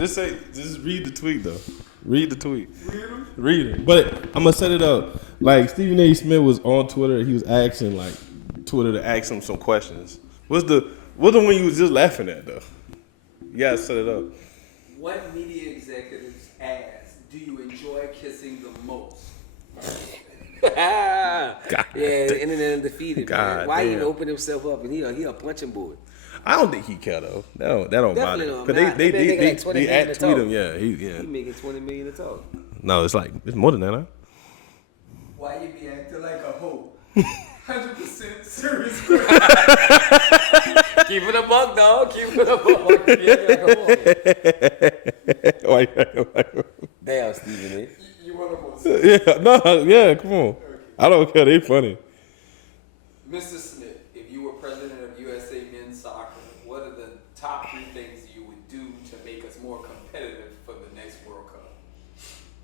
Just read the tweet though. Read the tweet. Read it. But I'm gonna set it up. Like Stephen A. Smith was on Twitter. He was asking like Twitter to ask him some questions. What's the one you was just laughing at though? You gotta set it up. What media executives asked, do you enjoy kissing the most? Yeah, the internet undefeated. God Man. Why damn. even open himself up and he a punching board? I don't think he care though. That don't bother him. Definitely Cause don't. they That nigga like 20 million to tweet talk. him. Yeah, He making $20 million to talk. no, it's more than that. Huh? Why you be acting like a hoe? 100% serious. Keep it a buck, dog. Keep it a buck. Damn, Stephen A. You want to say, Yeah, no, yeah, come on. I don't care. They funny. Mr. Smith, if you were president of USA Men's Soccer, what are the top 3 things you would do to make us more competitive for the next World Cup?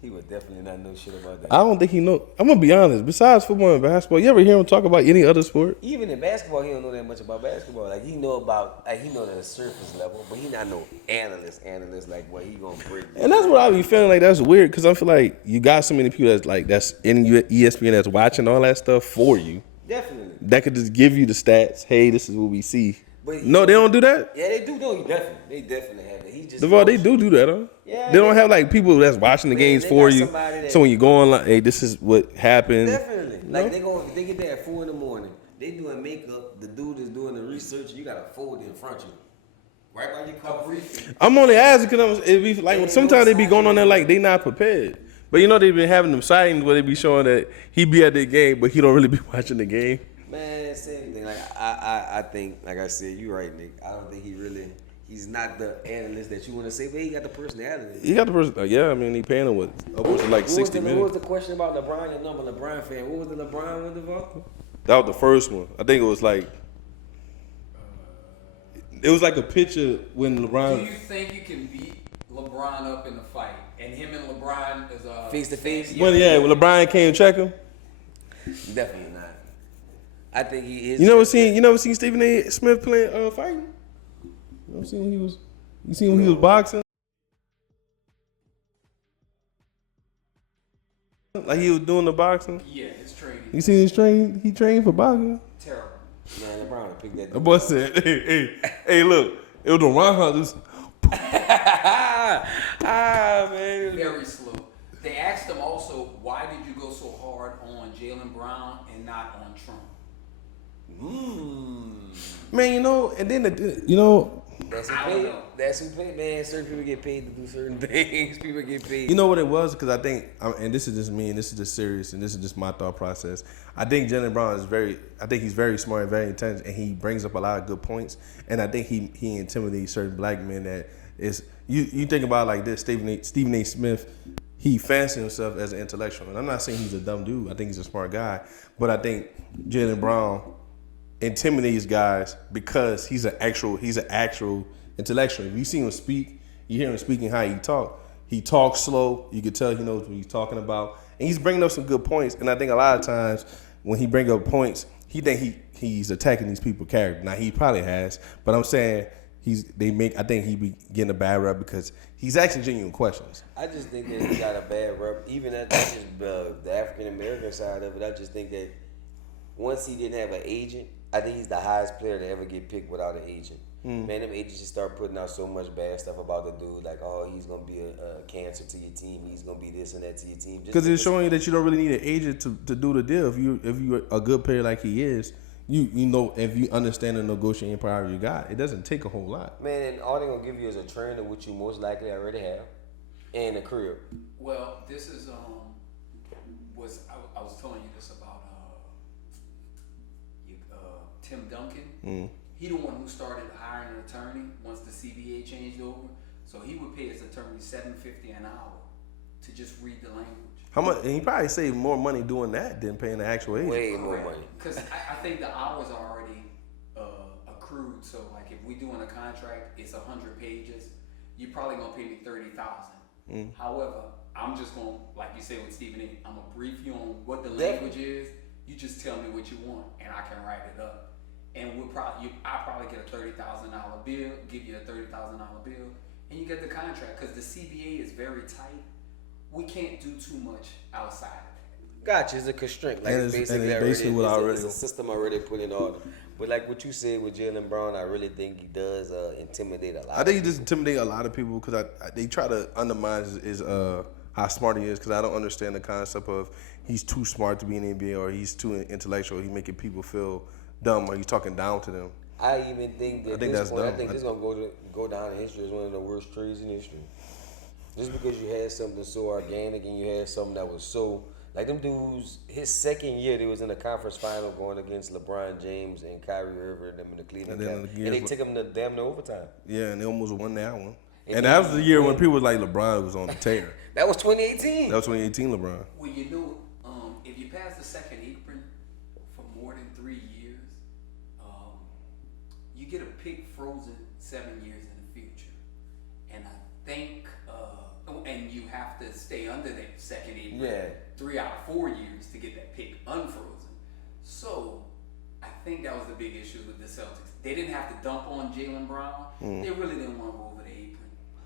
He would definitely not know shit about that. I don't think he know. I'm gonna be honest. Besides football and basketball, you ever hear him talk about any other sport? Even in basketball, he don't know that much about basketball. Like he know the surface level, but he not no analyst like what he gonna break down. And that's what I be feeling like. That's weird because I feel like you got so many people that's in ESPN that's watching all that stuff for you. Definitely. That could just give you the stats. Hey, this is what we see. But No, they don't do that. Yeah, they do. No, they definitely have it. He just They do that, huh? Yeah, they don't have like people that's watching the Man, games they for got you. somebody that- So when you go on, like, hey, this is what happened. Definitely. Like they get there at 4 a.m. They doing makeup. The dude is doing the research. You got a folder in front of you. Right by your cup briefing. I'm only asking because it be like sometimes they be going on there like they not prepared. But you know they been having them sightings where they be showing that he be at the game, but he don't really be watching the game. Man, same thing. Like I think, like I said, you right, Nick. I don't think he's not the analyst that you want to say, but he got the personality. He got the person. Yeah, I mean he paying him with upwards of like 60 What minutes. was the question about LeBron? Your number, LeBron fan. What was the LeBron one, Devon? That was the first one. I think it was like a picture when Do LeBron. you think you can beat LeBron up in a fight? And him and LeBron is Face to face? When LeBron came check him. Definitely not. I think he is. You never seen Stephen A. Smith playing fighting? You never seen when he was. You seen when he was boxing? Like he was doing the boxing. Yeah, his training. You seen his train? He trained for boxing. Terrible. Man, LeBron would pick that. The boy said, "Hey, look, it was the roundhouse." Man. Very slow. They asked him also, why did you go so hard on Jaylen Brown and not on Trump? Man, and then That's who I don't paid. know. That's who paid. Man, certain people get paid to do certain things. People get paid. you know what it was? Because I think, and this is just me, and this is just serious, and this is just my thought process. I think Jaylen Brown he's very smart and very intelligent, and he brings up a lot of good points. And I think he intimidates certain black men that is. You think about it like this, Stephen A. Smith, he fancies himself as an intellectual. And I'm not saying he's a dumb dude. I think he's a smart guy. But I think Jaylen Brown intimidates guys because he's an actual intellectual. If you see him speak, you hear him speaking how he talk. He talks slow. You can tell he knows what he's talking about. And he's bringing up some good points. And I think a lot of times when he bring up points, he think he's attacking these people's character. Now he probably has, but I'm saying I think he be getting a bad rep because he's asking genuine questions. I just think that he got a bad rep. Even at just the African American side of it, I just think that once he didn't have an agent, I think he's the highest player to ever get picked without an agent. Man, them agents just start putting out so much bad stuff about the dude, like, oh, he's gonna be a cancer to your team, he's gonna be this and that to your team. Because it's showing you that you don't really need an agent to do the deal. If you're a good player like he is, you know if you understand the negotiating power you got, it doesn't take a whole lot. Man, and all they're gonna give you is a trainer, which you most likely already have, and a crib. Well, this is I was telling you this about Tim Duncan. He the one who started hiring an attorney once the CBA changed over. So he would pay his attorney $7.50 an hour to just read the language. How much? And he probably saved more money doing that than paying the actual agent. Way more money. Because I think the hours are already accrued. So like if we doing a contract, it's 100 pages. You're probably gonna pay me $30,000. However, I'm just gonna, like you said with Stephen A., I'm gonna brief you on what the language is. You just tell me what you want, and I can write it up. And I probably get a $30,000 bill, give you a $30,000 bill, and you get the contract because the CBA is very tight. We can't do too much outside of that. Gotcha, it's a constraint. Like And it's it's- basically and it's basically what I it's a system already put in order. But like what you said with Jaylen Brown, I really think he does intimidate a lot. I think he just intimidate a lot of people because they try to undermine his how smart he is because I don't understand the concept of he's too smart to be in the NBA or he's too intellectual. He's making people feel dumb or he's talking down to them. I even think that I think this that's point, I dumb. think this is gonna go down in history as one of the worst trades in history. Just because you had something so organic and you had something that was so like them dudes. His second year, they was in the conference final going against LeBron James and Kyrie Irving and them in the Cleveland And then Cavaliers. the And they years- took them to damn near overtime. Yeah, and they almost won that one. And And then that was the year when when- people was like LeBron was on the tear. That was 2018. That was 2018 LeBron. Well, you know, if you pass the second apron for more than 3 years, you get a pick frozen 7 years in the future. And I think, and you have to stay under that second apron Yeah. 3 out of 4 years to get that pick unfrozen. So I think that was the big issue with the Celtics. They didn't have to dump on Jaylen Brown. They really didn't want to go over the apron.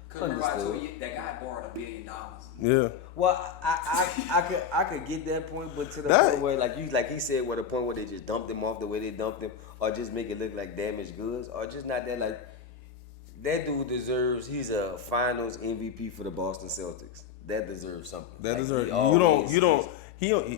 Because remember I told you that guy borrowed $1 billion. Yeah. Well, I could get that point, but to the That- point where like he said, where the point where they just dumped him off the way they dumped him, or just make it look like damaged goods, or just not that like that dude deserves. He's a Finals MVP for the Boston Celtics. That deserves something. That Like, deserves. he You always- don't.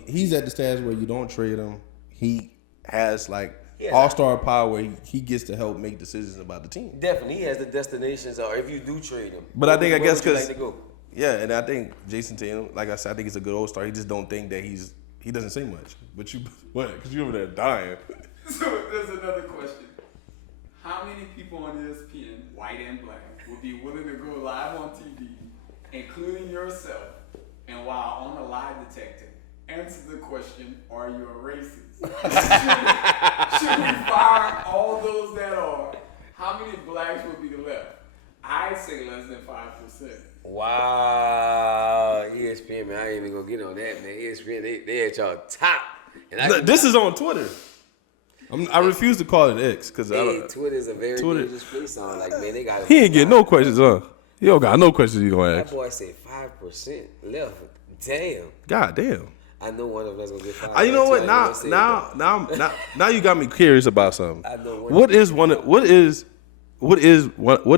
He's at the stage where you don't trade him. He has like He has- all-star power where he gets to help make decisions about the team. Definitely, he has the destinations, or if you do trade him. But I think, I where guess, would you like 'cause- to go? Yeah, and I think Jason Tatum, like I said, I think he's a good all-star. He just don't think that he doesn't say much. But you what? Because you over there dying. So there's another question. How many people on ESPN, white and black, would be willing to go live on TV, including yourself, and while on a lie detector, answer the question, are you a racist? should we fire all those that are? How many blacks would be left? I'd say less than 5%. Wow, ESPN, man, I ain't even gonna get on that, man. ESPN, they at y'all top. And I Look, this is on Twitter. I refuse to call it X because Twitter's a very Twitter- dangerous place on. Like, man, they got he ain't get no questions, huh? He don't got no questions you gonna That ask. boy said 5% left. Damn. God damn. I know one of us gonna get fired. You know what? That's why I never said that. Now you got me curious about something. I know one- What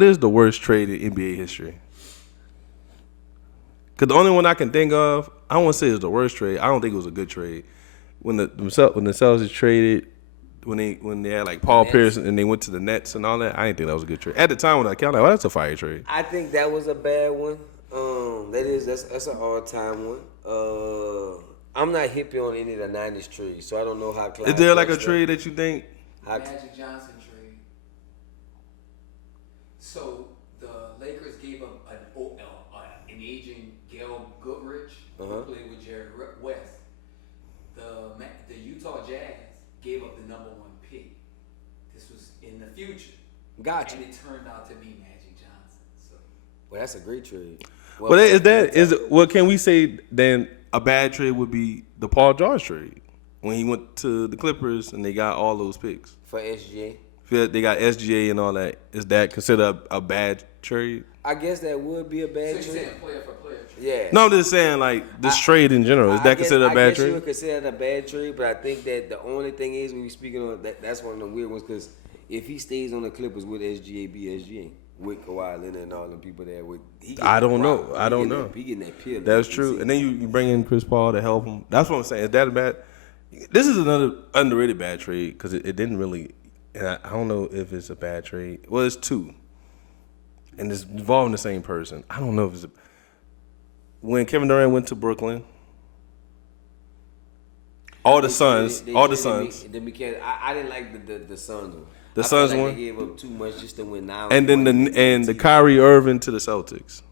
is the worst trade in NBA history? Because the only one I can think of, I don't want to say it's the worst trade. I don't think it was a good trade. When the Celtics traded, when they had like Paul Nets. Pierce and they went to the Nets and all that, I didn't think that was a good trade. At the time when I counted, well, that's a fire trade. I think that was a bad one. That's an all-time one. I'm not hippie on any of the 90s trades, so I don't know how. Is there like a trade that you think? Magic Johnson trade. So the Lakers gave up an aging Gail Goodrich who played with Jerry West. The Utah Jazz gave up the #1 pick. This was in the future. Gotcha. And it turned out to be Magic Johnson. So Well, that's a great trade. Well, can we say then a bad trade would be the Paul George trade when he went to the Clippers and they got all those picks? For SGA? They got SGA and all that. Is that considered a bad trade? I guess that would be a so bad you're trade. saying player for player trade. Yeah. No, I'm just saying like this trade in general. Is that considered a bad I guess you trade? would consider it a bad trade, but I think that the only thing is when you're speaking on that's one of the weird ones because if he stays on the Clippers with SGA, be SGA with Kawhi Leonard and all the people there with. I don't know. I don't know. He getting that pill. That's true. And then you bring in Chris Paul to help him. That's what I'm saying. Is that a bad? This is another underrated bad trade because it didn't really. And I don't know if it's a bad trade. Well, it's two, and it's involving the same person. I don't know if it's when Kevin Durant went to Brooklyn. All the Suns. I didn't like the Suns one. The I Suns felt like one? They gave up too much just to win now. And then the Kyrie Irving to the Celtics.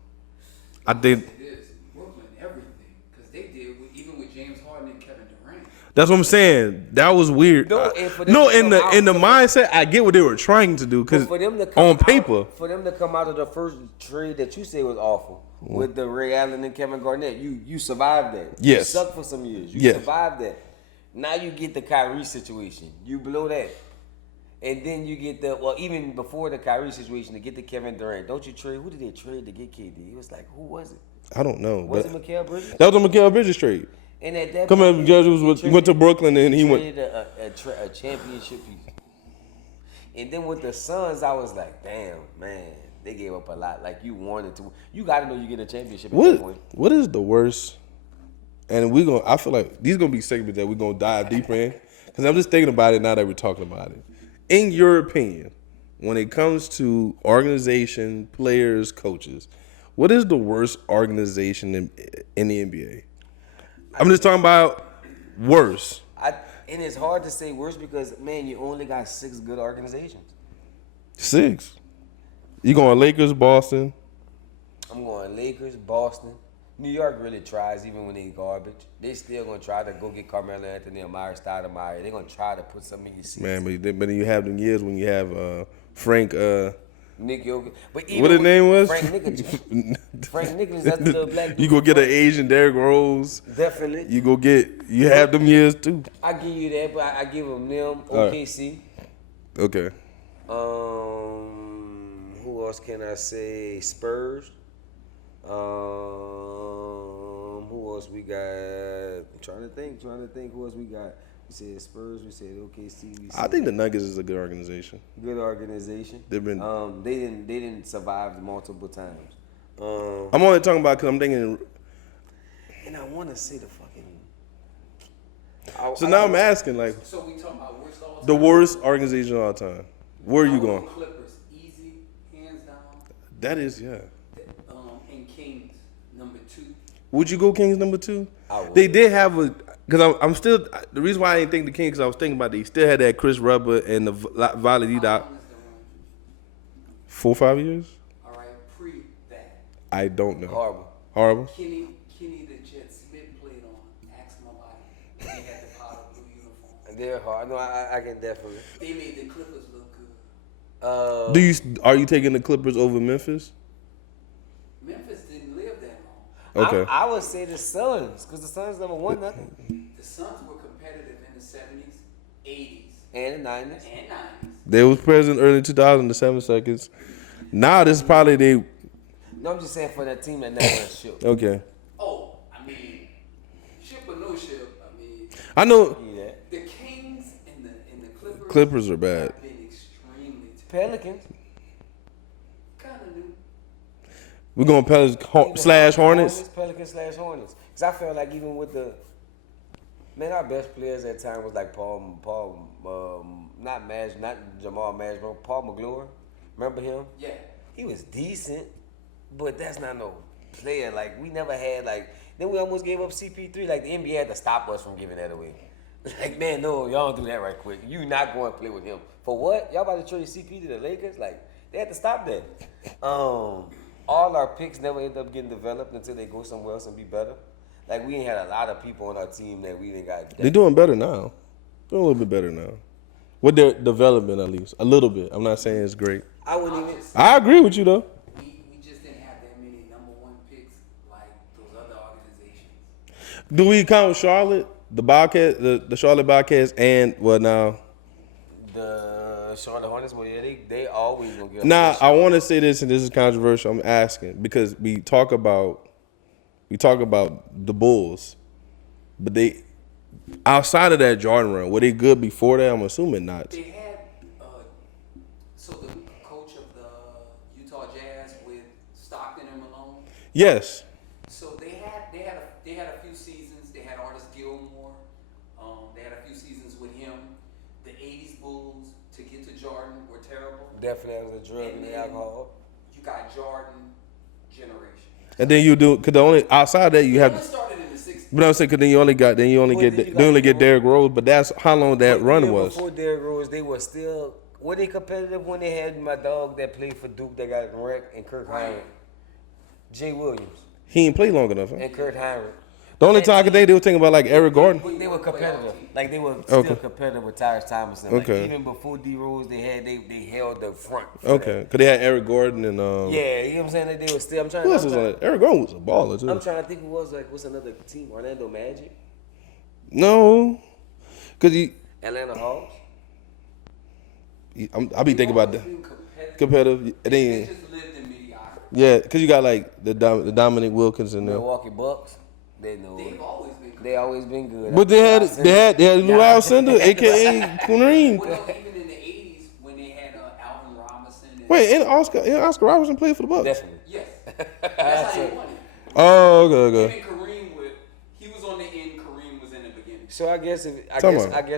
I think It is Brooklyn everything because they did even with James Harden and Kevin Durant. that's what I'm saying. That was weird. No, and for them No, to in come out the with- mindset, I get what they were trying to do because for them to come on paper, for them to come out of the first trade that you say was awful with the Ray Allen and Kevin Garnett, you survived that. Yes. You sucked for some years. You Yes. survived that. Now you get the Kyrie situation. You blow that. And then you get even before the Kyrie situation, to get the Kevin Durant, don't you trade? Who did they trade to get KD? It was like, who was it? I don't know. Was but it Mikal Bridges? that was a Mikal Bridges trade. And at that Come point, on, Judge went to Brooklyn and he went. traded a championship piece. And then with the Suns, I was like, damn, man, they gave up a lot. Like you wanted to. You got to know you get a championship at that point. What is the worst? And I feel like these gonna be segments that we're gonna dive deeper in. Because I'm just thinking about it now that we're talking about it. In your opinion, when it comes to organization, players, coaches, what is the worst organization in the NBA? I'm just talking about worse. And it's hard to say worse because, man, you only got 6 good organizations. 6. You going Lakers, Boston? I'm going Lakers, Boston. New York really tries even when they garbage. They still going to try to go get Carmelo Anthony or Myers Stoudemire. They're going to try to put some in your seats. Man, but then you have them years when you have Frank... Nick Jokic. But what his name was? Frank Nicholas. Frank Nicholas, that's the little black dude. You go get an Asian Derrick Rose. Definitely. You have them years too. I give you that, but I give them OKC. Okay. Who else can I say? Spurs. Who else we got? I'm trying to think who else we got. We said Spurs, we said OKC. I think the Nuggets is a good organization. Good organization. They've been. They didn't survive multiple times. I'm only talking about because I'm thinking. And I want to say the fucking. Now I'm asking like. So we talking about worst all time? The worst organization of all time. Where are you going? Clippers, easy, hands down. That is And Kings, number 2. Would you go Kings number 2? I would. They did have a. Because I'm still. The reason why I didn't think the Kings, because I was thinking about they still had that Chris Rubber and the Valadida. How long is the run? 4 or 5 years? All right, pre that. I don't know. Horrible. Kenny the Jet Smith played on. Ask nobody. They had the powder blue uniform. They're hard. No, I can definitely. They made the Clippers look good. Are you taking the Clippers over Memphis? Memphis didn't live that long. Okay. I would say the Suns, because the Suns never won nothing. The Suns were competitive in the 70s, 80s, And the 90s. and 90s. They was present early 2000, the 7 seconds. Now this is probably they. No, I'm just saying for that team that never won shit. Okay. Oh, I mean, ship or no ship, I mean, I know the Kings and the Clippers. Clippers are bad. Have been extremely Pelicans. kind of new. We're going Pelicans / Hornets. Pelicans / Hornets. Because I felt like even with the. Man, our best players at that time was like not Jamal Mashburn, Paul McGlory. Remember him? Yeah. He was decent, but that's not no player. Like, we never had, like, then we almost gave up CP3. Like, the NBA had to stop us from giving that away. Like, man, no, y'all don't do that right quick. You not going to play with him. For what? Y'all about to trade CP to the Lakers? Like, they had to stop that. All our picks never end up getting developed until they go somewhere else and be better. Like, we ain't had a lot of people on our team that we didn't got. They're doing better now. Doing a little bit better now. With their development, at least. A little bit. I'm not saying it's great. I wouldn't even. I agree with you, though. We just didn't have that many number 1 picks like those other organizations. Do we count Charlotte, the Bobcats, the Charlotte Bobcats, and, well, now. The Charlotte Hornets, well, yeah, they always gonna get. Now, I want to say this, and this is controversial. I'm asking because we talk about the Bulls, but they outside of that Jordan run, were they good before that? I'm assuming not. They had so the coach of the Utah Jazz with Stockton and Malone. Yes. So they had a few seasons. They had Artis Gilmore. They had a few seasons with him. The '80s Bulls to get to Jordan were terrible. Definitely was a drug and the alcohol. You got Jordan generation. And then you do because the only outside that you It have. only started in the '60s. But I'm saying because then you only get Derrick Rose, but that's how long that run was. Before Derrick Rose, they were still. Were they competitive when they had my dog that played for Duke that got wrecked and Kirk Heinrich? Jay Williams He ain't played long enough. Huh? and Kirk Heinrich. The only time I could think they were thinking about like Eric Gordon. But they were competitive. Like they were still competitive with Tyrese Thomas. Like Okay. even before D Rose, they held the front. for Okay, because they had Eric Gordon and that. Yeah, you know what I'm saying? That they were still. who else was on it? Eric Gordon was a baller too. I'm trying to think who was like. What's another team? Orlando Magic, No, because he. Atlanta Hawks. I be thinking about that competitive. And They then just lived in mediocrity. yeah, because you got like the Dominic Wilkins in there. Milwaukee Bucks. They know. They've always been good. They always been good. But they had Lou Alcindor, aka Kareem. Well, no, even in the 80s when they had Alvin Robinson. And Wait, and Oscar Robertson played for the Bucks. Definitely. Yes. That's how they won it. Oh, okay. Even Kareem he was on the end, Kareem was in the beginning. So I guess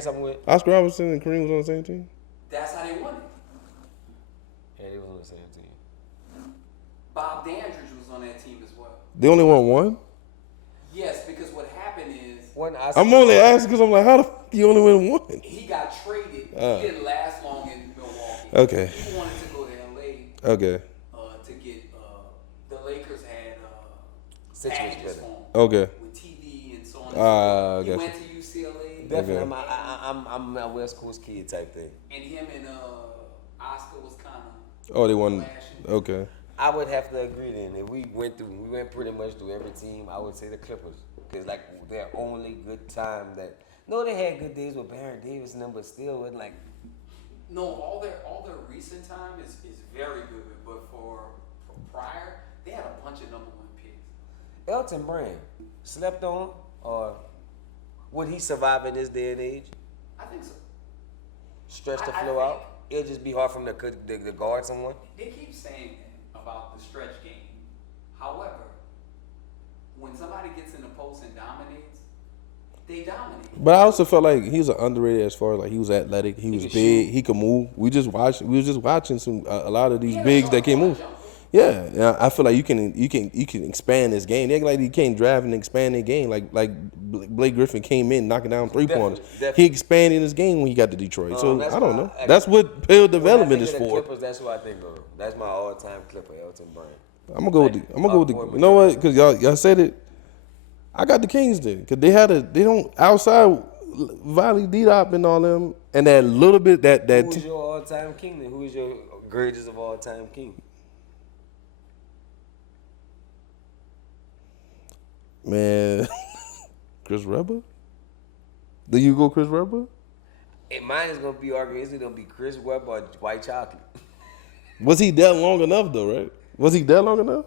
I'm with. Oscar Robertson and Kareem was on the same team. That's how they won it. Yeah, they was on the same team. Bob Dandridge was on that team as well. They only won one. Yes, because what happened is I'm only asking because I'm like, how the fuck you only win one? he got traded. He didn't last long in Milwaukee. Okay. He wanted to go to LA Okay. to get the Lakers had Six weeks packages better. for him Okay. with TV and so on. And so forth. He gotcha. went to UCLA. Definitely, Okay. I'm a West Coast kid type thing. And him and Oscar was kind of Oh, they won. flashing. Okay. I would have to agree then. If we went pretty much through every team, I would say the Clippers. Because, like, their only good time that... No, they had good days with Baron Davis and them, but still, with like... No, all their recent time is very good, but for prior, they had a bunch of number 1 picks. Elton Brand, slept on, or would he survive in this day and age? I think so. Stretch the I flow think- out? It'll just be hard for him to guard someone? They keep saying that about the stretch game. However, when somebody gets in the post and dominates, they dominate. But I also felt like he was underrated as far as like he was athletic, he was could big, shoot. he could move. We was just watching some a lot of these He had a bigs that short can move. jumper. Yeah, I feel like you can expand this game. They act like you can't drive and expand their game. Like Blake Griffin came in knocking down 3-pointers. Definitely. He expanded his game when he got to Detroit. So that's I don't why know. I- That's what pill development When I is think of the for. Clippers, that's what I think of. That's my all-time Clipper, Elton Brand. I'm gonna go with the. You know what? Because y'all said it. I got the Kings then because they don't outside Valley D-Dop and all them and that little bit that Who's your all-time king then? Who is your greatest of all-time king? man. Chris Webber. Do you go Chris Webber? And mine is gonna be arguing. Is it gonna be Chris Webber or White Chocolate? Was he there long enough though? Right? Was he there long enough?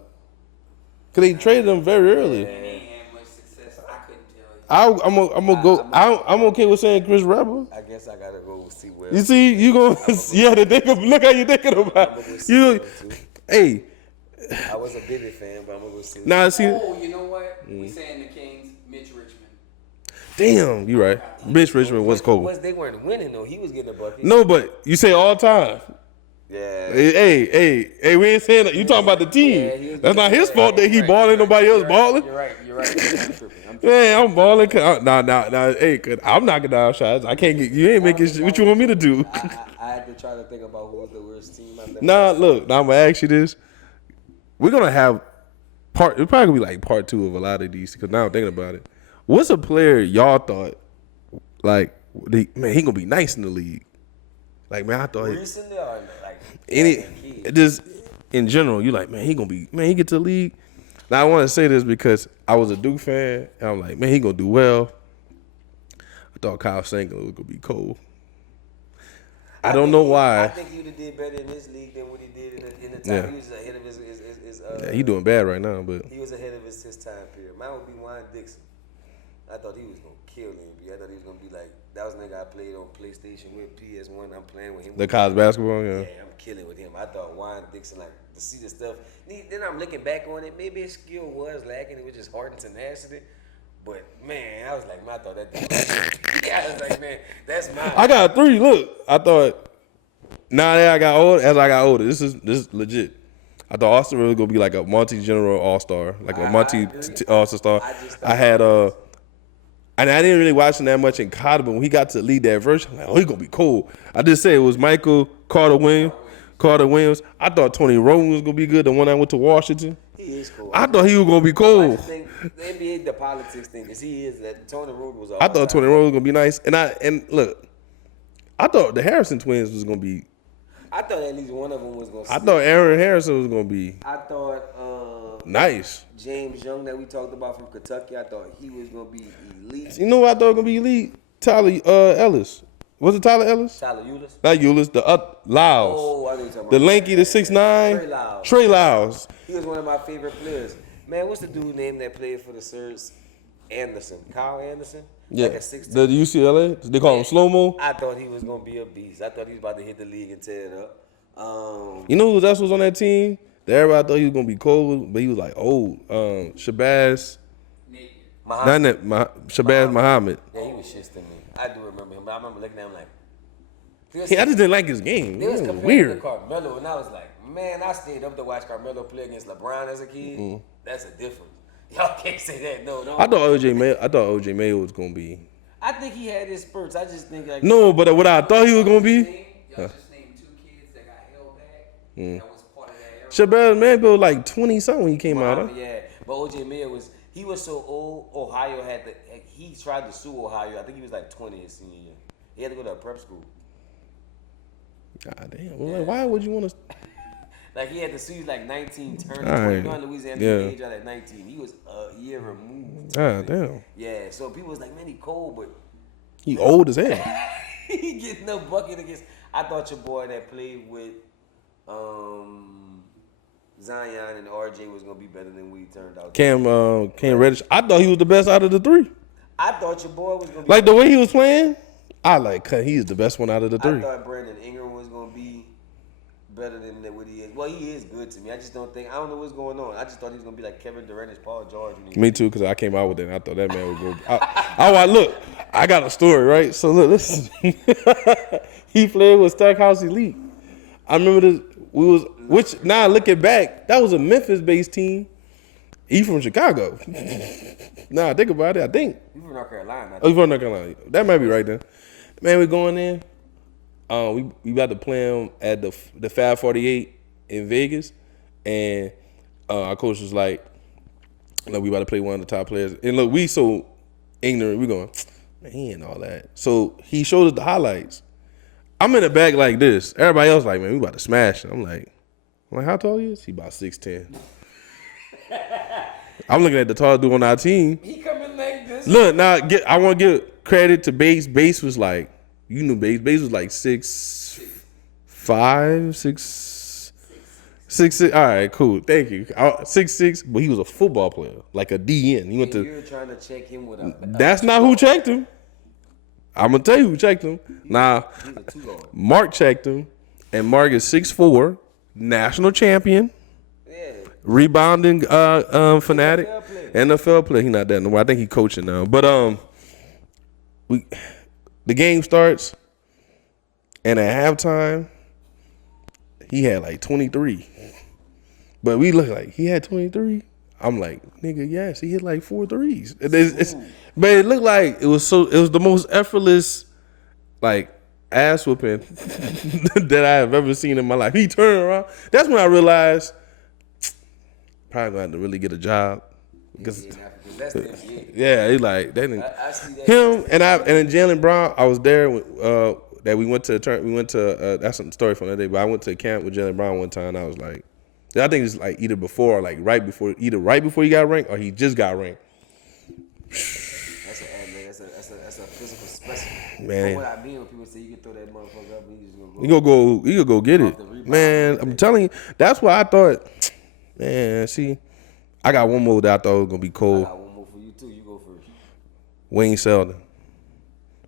Cause they traded him very early. And they ain't had much success. I couldn't tell you. I'm gonna go. I'm okay with saying Chris Webber. I guess I gotta go see Webber. You see, you gonna yeah. The nigga, look how you thinking about I'm gonna go see you. Webber, too. Hey, I was a Bibby fan, but I'm gonna go see. nah, see, Oh, you know what? We saying the Kings, Mitch Richmond. damn, you right. Mitch Richmond was cold. They weren't winning though. He was getting a bucket. No, but you say all time. Yeah. Hey, we ain't saying that. You talking about the team. Yeah, he was That's not his fault that he right, balling. Nobody else balling. You're right. I'm tripping. Yeah, I'm balling. Nah. Hey, cause I'm knocking down shots. I can't get. You ain't making shit. What you want me to do? I had to try to think about who was the worst team. I've never Nah, look. Now I'm gonna ask you this. We're gonna have part. It's probably gonna be like part 2 of a lot of these. Cause now I'm thinking about it. What's a player y'all thought like? Man, he gonna be nice in the league. Like man, I thought recently or like any as a kid? just in general, you like, man, he get to the league. Now I want to say this because I was a Duke fan, and I'm like, man, he gonna do well. I thought Kyle Sangler was gonna be cold. I don't know why. I think he would have did better in this league than what he did in the time. Yeah. He was ahead of his Yeah, he doing bad right now, but he was ahead of his time period. Mine would be Juan Dixon. I thought he was gonna kill NBA. I thought he was gonna be like that was a nigga I played on PlayStation with PS1. I'm playing with him. the college basketball, yeah. Yeah, I'm killing with him. I thought Juan Dixon, like, to see the stuff. Then I'm looking back on it. Maybe his skill was lacking. It was just heart and tenacity. But, man, I was like, man, I thought that. Yeah, I was like, man, that's mine. I got 3. Look, I thought. Now that I got older, this is legit. I thought Austin was gonna be like a multi-general all-star, like a multi-all-star. I had and I didn't really watch him that much in college, but when he got to lead that version, I'm like, oh, he gonna be cool. I just say it was Michael Carter Williams. I thought Tony Romo was gonna be good, the one that went to Washington. He is cool. I thought he was gonna be I cool. just think the NBA, the politics thing, because he is that Tony Road was all I thought Tony Romo was gonna be nice, and look, I thought the Harrison twins was gonna be. I thought at least one of them was going to I thought Aaron Harrison was gonna be I thought nice. James Young that we talked about from Kentucky, I thought he was going to be elite. You know what I thought was gonna be elite? Tyler Ellis. Was it Tyler Ellis? Tyler Eulis. Not Eulis. The Lyles. Oh, I know you're talking The about. lanky, the 6'9". Trey Lyles. Trey Lyles. He was one of my favorite players. Man, what's the dude name that played for the Surge? Anderson. Kyle Anderson? Yeah. Like a 6'2". The UCLA. They call him Slow Mo. I thought he was going to be a beast. I thought he was about to hit the league and tear it up. You know who else was on that team? That everybody thought he was gonna be cold, but he was like old. Shabazz. Not that Shabazz Muhammad. Yeah, he was shit to me. I do remember him, but I remember looking at him like. I just didn't like his game. They It was was comparing weird. to Carmelo, and I was like, man, I stayed up to watch Carmelo play against LeBron as a kid. That's a difference. Y'all can't say that. No. I thought OJ Mayo was gonna be. I think he had his spurts. I just think like No, but what I thought he was gonna be. Y'all just named 2 kids that got held back. That was part of that era. Shabazz man was like 20 something when he came out. Huh? Muhammad, yeah, but OJ Mayer was so old. Ohio had to. He tried to sue Ohio. I think he was like 20 his senior year. He had to go to a prep school. God damn. Well, like, why would you want to? Like he had to sue. He was like 19, turning All 20. right. You know, in Louisiana, Yeah. the age out at 19. He was a year removed. God damn. Yeah, so people was like, man, he cold, but He old as hell. he getting no bucket against. I thought your boy that played with Zion and RJ was gonna be better than we turned out. Cam Reddish. I thought he was the best out of the three. I thought your boy was gonna be Like the way he was playing, he's the best one out of the I three. thought Brandon Ingram was gonna be better than what he is. Well, he is good to me. I just don't know what's going on. I just thought he was gonna be like Kevin Durant and Paul George. Me too, because I came out with it and I thought that man would go. Look, I got a story, right? So look, listen. He played with Stackhouse Elite. I remember this. Now looking back, that was a Memphis-based team. He from Chicago. Nah, think about it. I think. You from North Carolina? Oh, you from North Carolina? That might be right then. Man, we going in. We about to play him at the Fab 48 in Vegas, and our coach was like, "Look, we about to play one of the top players." And look, we so ignorant. We going, man, he ain't all that. So he showed us the highlights. I'm in the back like this. Everybody else like, man, we about to smash him. I'm like, how tall he is? He about 6'10". I'm looking at the tall dude on our team. He coming like this. Look, now I want to give credit to Bass. Bass was like, you knew Bass. Bass was like 6'5", 6'6". All right, cool. Thank you. 6'6", but he was a football player, like a DN. He went You to. were trying to check him with a. That's not who checked him. I'm gonna tell you who checked him. Now, He's a 2-guard. Mark checked him, and Mark is 6'4", national champion, Yeah. rebounding fanatic, NFL player. NFL player. He not that no more. I think he coaching now. But the game starts, and at halftime, he had like 23. But we look like he had 23. I'm like, nigga, yes, he hit like 4 threes. But it looked like it was the most effortless, like, ass whooping that I have ever seen in my life. He turned around. That's when I realized probably gonna have to really get a job. Because That's the NBA. yeah, he like that nigga. I see that. Him and then Jalen Brown, I was there that we went to that's a story from that day, but I went to camp with Jalen Brown one time and I was like, I think it's like either before or like right before he got ranked or he just got ranked. That's a physical specimen. Man. From what I mean when people say you can throw that motherfucker up and you just gonna go. You gonna go get Off it. the rebound. Man, I'm telling you, that's why I thought, man, see, I got one more that I thought was gonna be I cold. got one more for you too. You go first. Wayne Selden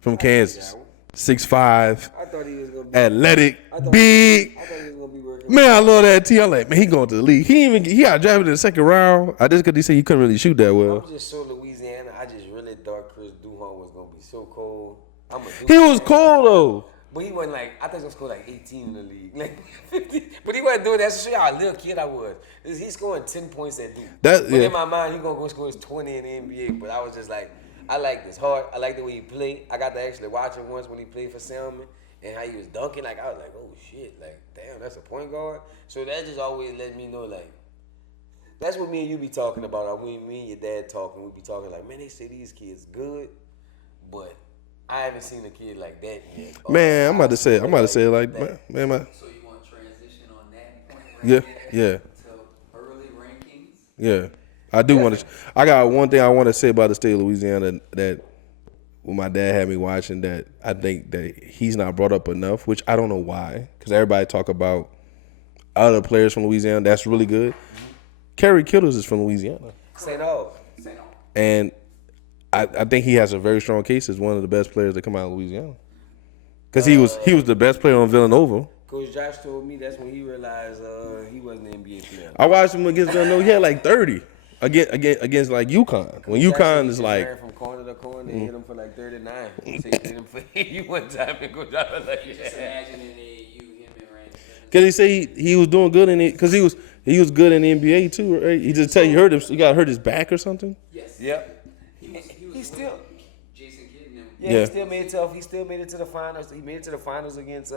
from Kansas. 6'5", I thought he was gonna be. athletic, big. I thought he was gonna be working. Man, I love that team. I'm like, man, he going to the league. He got drafted in the second round. I just because he said he couldn't really shoot that well. I'm just so Louisiana. I just really thought Chris Duhon was gonna be so cold. I'm a Duke He was fan. cold though. But he wasn't like, I think he was scoring like 18 in the league. Like 50. But he wasn't doing that. So show you how a little kid I was. He's scoring 10 points at Duke. That- But yeah. in my mind, he's going to go score his 20 in the NBA. But I was just like, I like this heart. I like the way he played. I got to actually watch him once when he played for Selman. And how he was dunking. Like, I was like, oh shit. Like, damn, that's a point guard. So that just always let me know, like, that's what me and you be talking about. Or when me and your dad talking, we be talking like, man, they say these kids good. But I haven't seen a kid like that yet. Man, I'm about to say like, man, my, So you want to transition on that point? Yeah, there yeah. To early rankings. yeah. I do want to. I got one thing I want to say about the state of Louisiana that what my dad had me watching that I think that he's not brought up enough, which I don't know why, because everybody talk about other players from Louisiana that's really good. Kerry Kittles is from Louisiana, St. Aug. and I think he has a very strong case as one of the best players to come out of Louisiana, because he was the best player on Villanova. Coach Josh told me that's when he realized he wasn't an NBA player. I watched him against Villanova. He had like 30 against like UConn. When UConn is like, ran from corner to corner and hit him for like 39. So he hit him for you one time and Coach Josh was like, Just imagine in AAU, him and Randy. because he said he was doing good in it, because he was good in the NBA too, right? He just tell you he got hurt his back or something. Yes. Yep. He still- Jason Kidd and them. Yeah, Yeah. he still made it to the finals. He made it to the finals against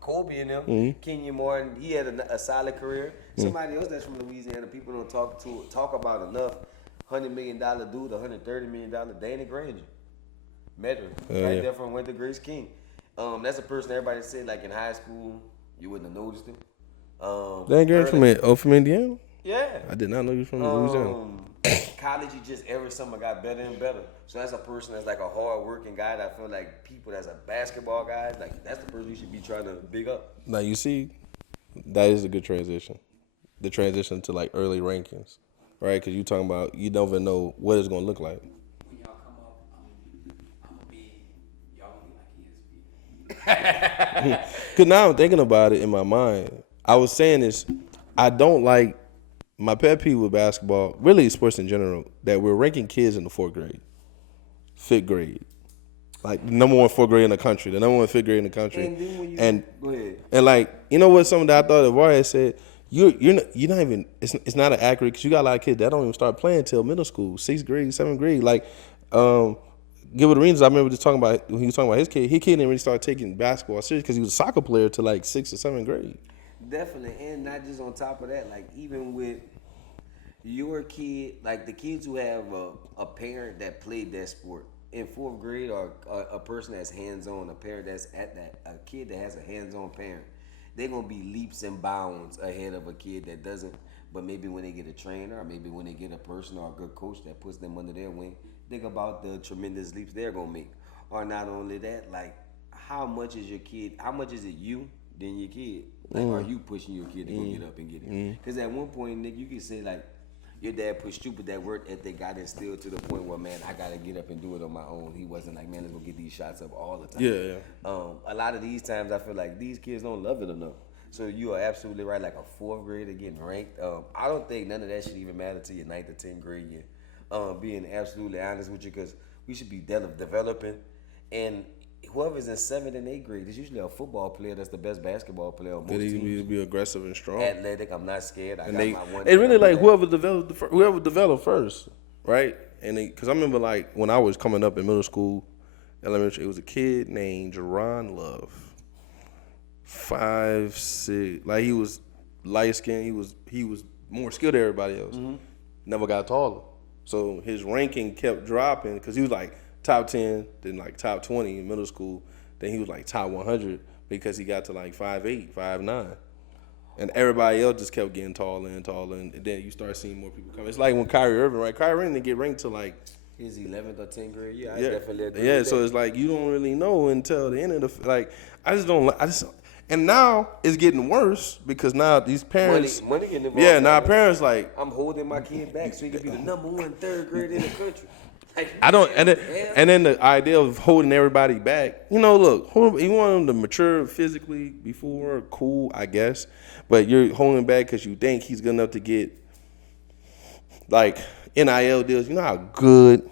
Kobe and them. Kenyon Martin. He had a solid career. Somebody else that's from Louisiana, people don't talk about enough. $100 million dude, $130 million, Danny Granger. Met her right there from Winter Grace King. That's a person everybody said like in high school you wouldn't have noticed him. Dan Grant from Indiana? Yeah. I did not know he was from Louisiana. College, he just every summer got better and better. So that's a person that's like a hard working guy that I feel like people that's a basketball guy, like that's the person you should be trying to big up. Now you see, that is a good transition. The transition to like early rankings, right? Because you talking about you don't even know what it's gonna look like. When y'all come up, I'm gonna be, y'all gonna be like ESPN. Because now I'm thinking about it in my mind. I was saying this, I don't like my pet peeve with basketball, really sports in general, that we're ranking kids in the 4th grade, 5th grade. Like number 1 4th grade in the country, the number 1 5th grade in the country. And then when you and go ahead. and like, you know what, something that I thought of had said, you're not even, it's not accurate, because you got a lot of kids that don't even start playing until middle school, 6th grade, 7th grade. Like, Gilbert Arenas, I remember just talking about, when he was talking about his kid didn't really start taking basketball serious because he was a soccer player to like 6th or 7th grade. Definitely, and not just on top of that, like even with your kid, like the kids who have a parent that played that sport in 4th grade, or a person that's hands-on, a parent that's at that, a kid that has a hands-on parent, they're gonna be leaps and bounds ahead of a kid that doesn't. But maybe when they get a trainer, or maybe when they get a person or a good coach that puts them under their wing, think about the tremendous leaps they're gonna make. Or not only that, like how much is your kid? How much is it you than your kid? Like, are you pushing your kid to go get up and get it? Because at one point, Nick, you could say like, your dad pushed you, but that work ethic got instilled to the point where, man, I gotta get up and do it on my own. He wasn't like, man, let's go get these shots up all the time. Yeah. A lot of these times, I feel like these kids don't love it enough. So you are absolutely right. Like a 4th grader getting ranked, I don't think none of that should even matter to your 9th or 10th grade year. Being absolutely honest with you, because we should be developing, and whoever's in 7th and 8th grade is usually a football player that's the best basketball player on most They teams. need to be aggressive and strong. Athletic, I'm not scared. I And got they, my one. it really like whoever. whoever developed first, right? And because I remember like when I was coming up in middle school, elementary, it was a kid named Jerron Love, 5'6", like he was light skinned. He was more skilled than everybody else. Never got taller, so his ranking kept dropping because he was like top 10, then like top 20 in middle school. Then he was like top 100 because he got to like 5'8", 5'9". And everybody else just kept getting taller and taller, and then you start seeing more people come. It's like when Kyrie Irving, right? Kyrie Irving didn't get ranked to like His 11th or 10th grade, I definitely agree yeah. with So that. it's like you don't really know until the end of the like. I just and now it's getting worse because now these parents, money getting involved. yeah, now man. parents like I'm holding my kid back so he can be the number 1 3rd grader in the country. Like, I don't, man, and then the idea of holding everybody back. You know, look, you want them to mature physically before, cool, I guess, but you're holding back because you think he's good enough to get like NIL deals. You know how good.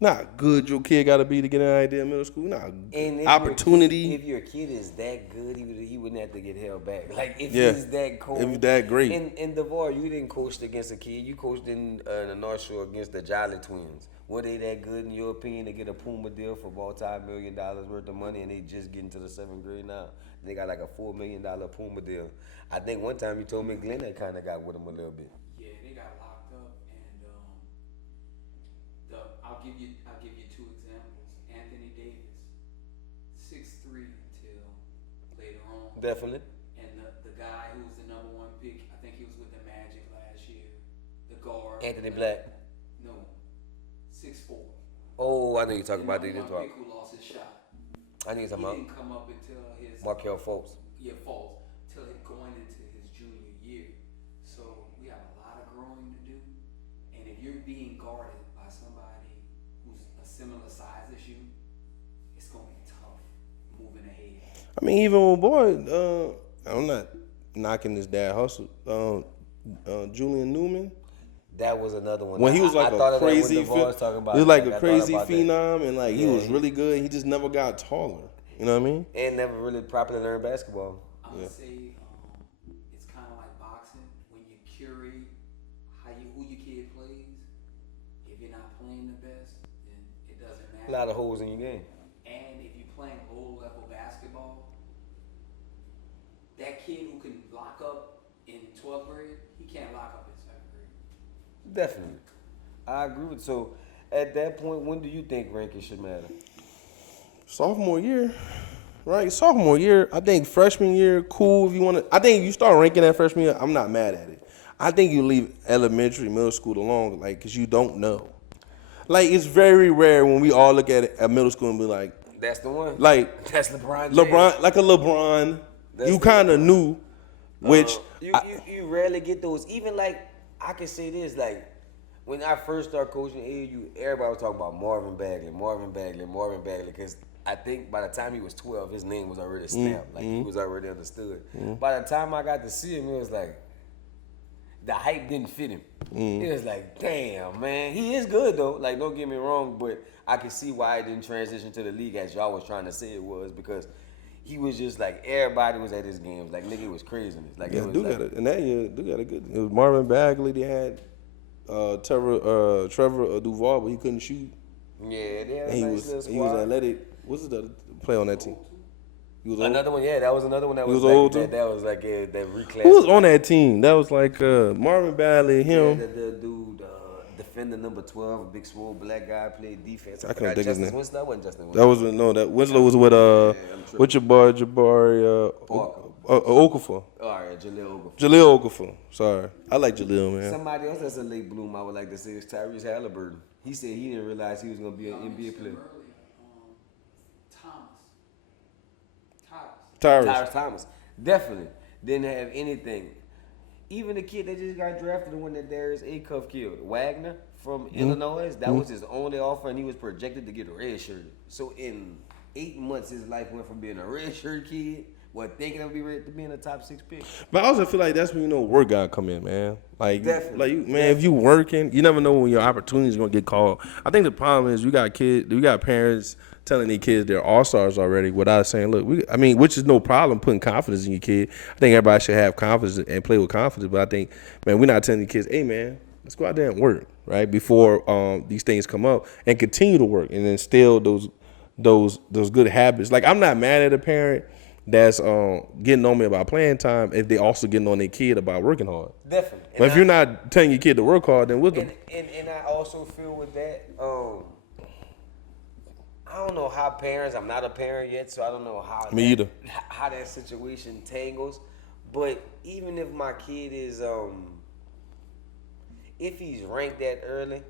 Not good your kid got to be to get an idea in middle school. Not and if opportunity. If your kid is that good, he wouldn't have to get held back. Like if Yeah. he's that cool, If he's that great. In DeVar, you didn't coach against a kid. You coached in the North Shore against the Jolly Twins. Were they that good in your opinion to get a Puma deal for multi-million-dollar worth of money, and they just getting to the 7th grade now? They got like a $4 million Puma deal. I think one time you told me Glenn that kind of got with him a little bit. Yeah, they got locked up, and I'll give you 2 examples. Anthony Davis, 6'3" until later on, Definitely. and the guy who was the number 1 pick, I think he was with the Magic last year, the guard. Anthony Black. No, 6'4". Oh, I know you're talking about The this. one pick who lost his shot. I know you're He talking about didn't come up until his Markel Fultz. falls till going into his junior year. So we have a lot of growing to do. And if you're being guarded by somebody who's a similar size as you, it's gonna be tough moving ahead. I mean, even when boy, I'm not knocking his dad hustle. Julian Newman. That was another one. When he was like I thought a of that when crazy, Devon was talking about he was like that. a I thought crazy about that. phenom, and like he Yeah, was really good. He just never got taller. You know what I mean? And never really properly learned basketball. I'm gonna say it's kind of like boxing. When you curate who your kid plays, if you're not playing the best, then it doesn't matter. A lot of holes in your game. And if you're playing low level basketball, that kid who can lock up in 12th grade, he can't lock up in 7th grade. Definitely. I agree with. So at that point, when do you think ranking should matter? Sophomore year, right? Sophomore year. I think freshman year, cool if you want to. I think you start ranking that freshman year. I'm not mad at it. I think you leave elementary, middle school alone, like, because you don't know. Like, it's very rare when we all look at it at middle school and be like, That's the one. like That's LeBron. James. LeBron, like a LeBron. That's You the kind of knew, which You rarely get those. Even like I can say this, like when I first started coaching AAU, everybody was talking about Marvin Bagley, because I think by the time he was 12, his name was already snapped. Like he was already understood. By the time I got to see him, it was like the hype didn't fit him. It was like, damn, man, he is good though. Like, don't get me wrong, but I can see why it didn't transition to the league as y'all was trying to say it was, because he was just like, everybody was at his games. Like, nigga, it was craziness. Like, yeah, it was do like, got it. And that year, do got a good. It was Marvin Bagley. They had Trevor Duval, but he couldn't shoot. yeah, they had And a he nice was little squad. he was athletic. What's the other player on that team? He was old. Another one, yeah, that was another one that He was, was old, like, too? that was like that reclass. Who was on that team? That was like Marvin Bagley, Yeah, him. the dude, defender number 12, a big swole black guy, played defense. I couldn't think his Justice name. Winslow. That wasn't Justin That Winslow. was no. That Winslow was with I'm tripping. with your boy Jabari Okafor. All right, Jaleel Okafor. Jaleel Okafor. Sorry, I like Jaleel, man. Somebody else that's a late bloom, I would like to say, is Tyrese Halliburton. He said he didn't realize he was going to be an NBA player. Tyrese. Tyrese Thomas. Definitely. Didn't have anything. Even the kid that just got drafted, the one that Darius Acuff killed, Wagner from Illinois, that was his only offer, and he was projected to get redshirted. So in 8 months, his life went from being a redshirt kid, thinking of being a top 6 pick. But I also feel like that's when you know work gotta come in, man. Like, Definitely. like man, if you working, you never know when your opportunity is gonna get called. I think the problem is you got parents telling their kids they're all-stars already without saying, look, which is no problem putting confidence in your kid. I think everybody should have confidence and play with confidence. But I think, man, we're not telling the kids, hey, man, let's go out there and work, right, before these things come up, and continue to work and instill those good habits. Like, I'm not mad at a parent that's getting on me about playing time if they also getting on their kid about working hard. Definitely. But if you're not telling your kid to work hard, then And I also feel with that, I don't know how parents, I'm not a parent yet, so I don't know how that situation tangles. But even if my kid is, if he's ranked that early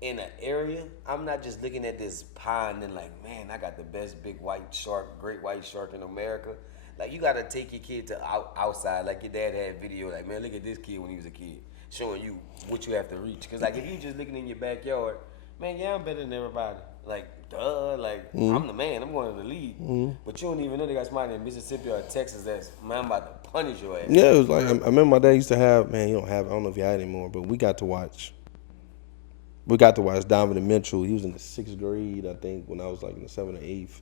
in an area, I'm not just looking at this pond and like, man, I got the best big white shark, great white shark in America. Like, you got to take your kid to outside. Like, your dad had video, like, man, look at this kid when he was a kid, showing you what you have to reach. Because, like, if you just looking in your backyard, man, yeah, I'm better than everybody. Like, duh, like, I'm the man. I'm going to the league. But you don't even know they got somebody in Mississippi or Texas that's, man, I'm about to punish your ass. yeah, it was like, I remember my dad used to have, man, I don't know if he had it anymore, but we got to watch Donovan Mitchell. He was in the 6th grade, I think, when I was like in the 7th or 8th.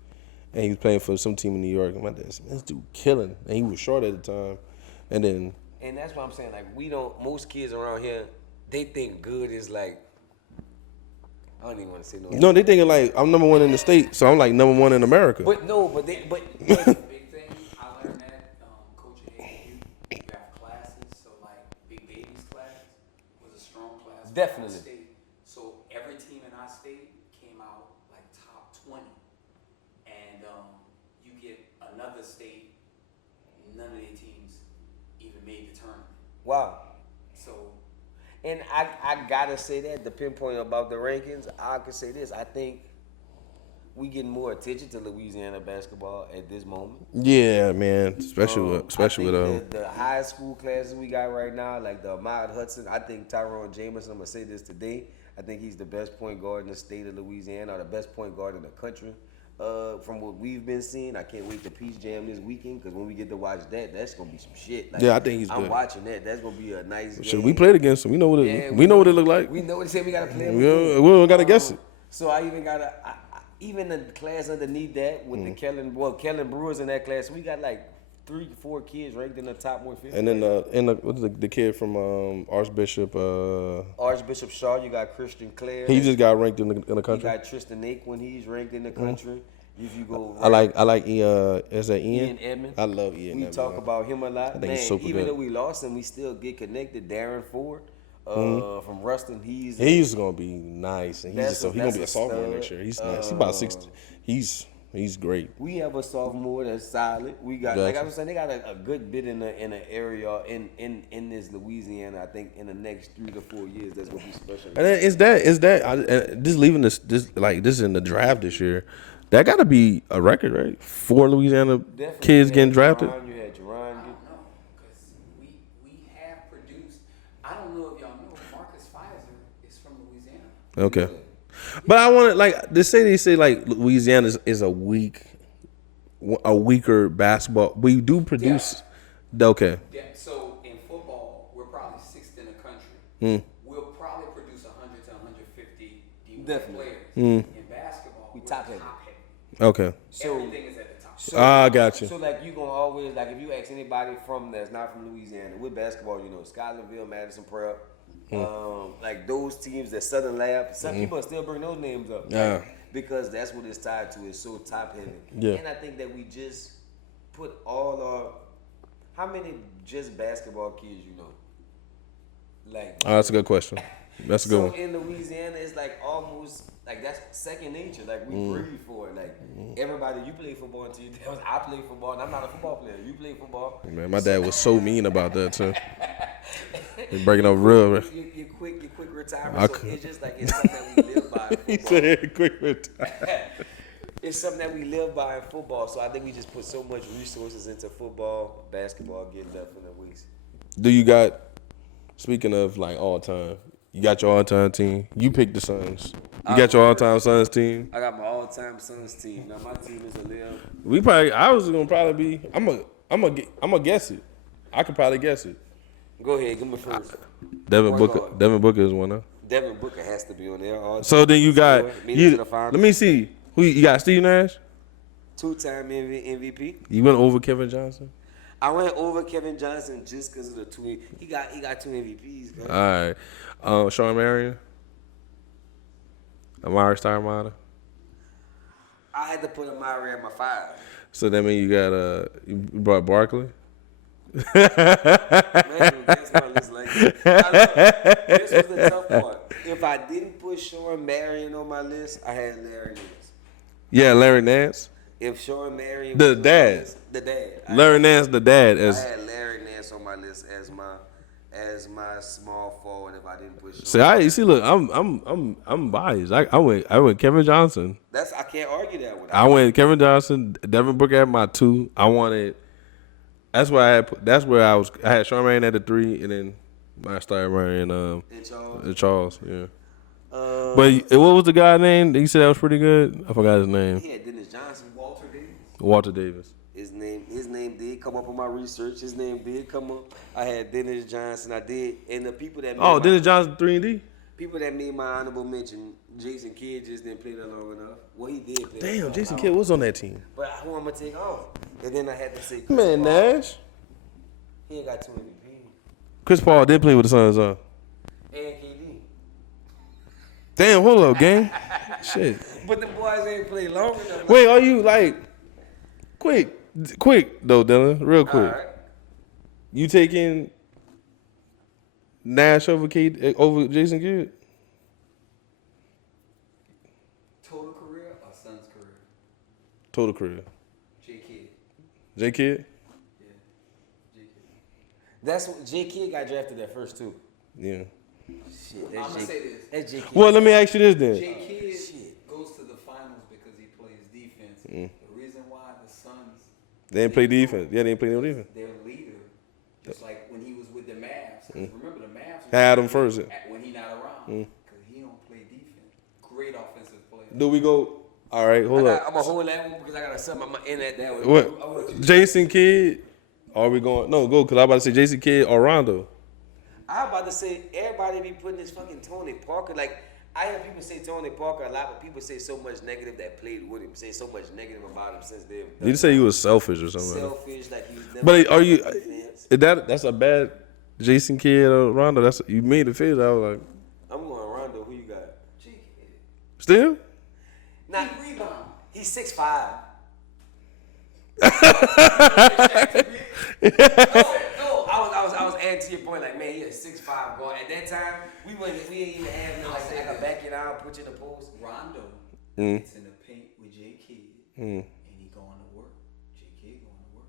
And he was playing for some team in New York. And my dad said, man, this dude killing. And he was short at the time. And that's what I'm saying. Like, most kids around here, they think good is like, I don't even want to say no. No, they thinking like, I'm number 1 in the state, so I'm like number 1 in America. But Big thing I learned at coaching AAU, you have classes. So like Big Baby's class was a strong class. for Definitely. our state. So every team in our state came out like top 20, and you get another state, none of their teams even made the tournament. wow. So And I gotta say that, the pinpoint about the rankings, I could say this. I think we getting more attention to Louisiana basketball at this moment. Yeah, man. Especially I think the high school classes we got right now, like the Ahmad Hudson, I think Tyrone Jameson, I'm gonna say this today, I think he's the best point guard in the state of Louisiana, or the best point guard in the country. From what we've been seeing, I can't wait to Peach Jam this weekend, because when we get to watch that, that's gonna be some shit. Like, Yeah, I think he's I'm good. watching that. That's gonna be a nice game. Should we played against him? We know what it. Yeah, we know what it look like. We know what it said. We gotta play. We don't gotta guess it. So I even gotta, even the class underneath that with the Kellen Brewers in that class, we got like 3-4 kids ranked in the top 150. And then what's the kid from Archbishop? Archbishop Shaw, you got Christian Clare. He just got ranked in the You country. got Tristan Nake when he's ranked in the country. If you go, I like is that Ian? Ian Edmond. I love Ian. We Edmond, talk man. about him a lot. I think Man, he's super even good. though we lost him, we still get connected. Darren Ford from Ruston, He's gonna be nice, and he's gonna be a that's a sophomore stud. next year. He's nice. He's about 60. He's great. We have a sophomore that's solid. We got, like I Gotcha. was saying, they got a good bit in the area in this Louisiana. I think in the next 3 to 4 years, that's gonna be special. And then is that just leaving this in the draft this year? That got to be a record, right? 4 Louisiana Definitely. kids You getting had drafted. Jerron, you had Jerron. I don't know, because we have produced. I don't know if y'all know, Marcus Pfizer is from Louisiana. Okay, but I want to they say like Louisiana is a weaker basketball. We do produce. Okay. Yeah, so in football, we're probably 6th in the country. We'll probably produce 100 to 150 D1 Definitely. players. In basketball, we're top heavy. top heavy. Okay. So, Everything is at the top. I got you. So like you gonna always, like if you ask anybody that's not from Louisiana with basketball, you know, Scotlandville, Madison Prep, like those teams, that Southern Lab, some people still bring those names up. Yeah. Like, because that's what it's tied to. It's so top heavy. Yeah. And I think that we just put all our, how many just basketball kids you know? Like That's a good question. That's a good so one. in Louisiana, it's like almost like that's second nature. Like we breathe for it. Like everybody, you play football until you tell us I play football, and I'm not a football player. You play football. Man, my dad was so mean about that too. He's breaking up real. You quick retirement. I So could- it's just like it's something that we live by. In He football. said quick retire. It's something that we live by in football. So I think we just put so much resources into football, basketball, getting left in the waste. Do you got? Speaking of like all time, you got your all time team. You picked the Suns. You got your all time Suns team. I got my all-time Suns team. Now my team is a little. I was gonna probably be. I'm gonna guess it. I could probably guess it. Go ahead, give me first. Devin Point Booker. guard. Devin Booker is one of. Devin Booker has to be on there. All So then you got. Made it to the finals. Let me see. Who you got? Steve Nash. 2-time MVP. You went over Kevin Johnson. I went over Kevin Johnson just because of the two. He got 2 MVPs. Bro. All right. Sean Marion. Amari Stoudemire. I had to put Amari at my 5. So that means you got you brought Barkley. Man, that's my list like that. This was the tough part. If I didn't put Sean Marion on my list, I had Larry Nance. Yeah, Larry Nance. If Sean Marion The was on my dad. list, the dad. Larry Nance, the dad, I is. had Larry Nance on my list as my small forward. If I didn't put Sean, See, you see, look, I'm biased. I went Kevin Johnson. I can't argue that one. I went Kevin Johnson. Devin Booker at my 2. I wanted. That's where I had. That's where I was. I had Sean Marion at the 3, and then I started wearing And Charles, Charles. Yeah. But what was the guy name? He said that was pretty good. I forgot his name. he had Dennis Johnson. Walter Davis. Walter Davis. His name did come up on my research. His name did come up. I had Dennis Johnson. I did, and the people that made Oh, my, Dennis Johnson 3-and-D. people that made my honorable mention, Jason Kidd just didn't play that long enough. Well, he did play. Damn, Jason Kidd was on that team. But who I'm gonna take off? And then I had to say Chris Man, Paul. Nash. He ain't got 2 MVP. Chris Paul did play with the Suns, huh? And KD. Damn, hold up, gang. Shit. But the boys ain't played long enough. Wait, are you like quick though, Dylan? Real quick. All right. You taking Nash over Jason Kidd? Total career or Suns career? Total career. J Kidd. J Kidd? Yeah. J Kidd. That's what J Kidd got drafted at first too. Yeah. Shit, I'm gonna say this. That's J. Well, let me ask you this then. J. Kidd shit. goes to the finals because he plays defense. The reason why the Suns, They didn't play defense. Yeah, they didn't play no defense. their leader, just like when he was with the Mavs. 'Cause remember the Mavs Had him first. when he not around because he don't play defense. Great offensive player. Do we go? All right, hold up. I'm gonna hold that one because I gotta set my in at that one. What? Jason Kidd? Are we going? No, go. Cause I about to say Jason Kidd or Rondo. I'm about to say everybody be putting this fucking Tony Parker. Like I hear people say Tony Parker a lot, but people say so much negative that played with him. Say so much negative about him since they've Did you say he was selfish or something? selfish, like he was never. But are you? defense. Is that's a bad Jason Kidd or Rondo? That's you made the face. I was like, I'm going Rondo. Who you got? J. Kidd. still? Nah, He rebound. he's 6'5". No, I was adding to your point, like, man, he a 6'5" guard. At that time, we ain't even have no like I back it out, put you in the post. Rondo gets in the paint with J. Kidd, and he going to work. J. Kidd going to work.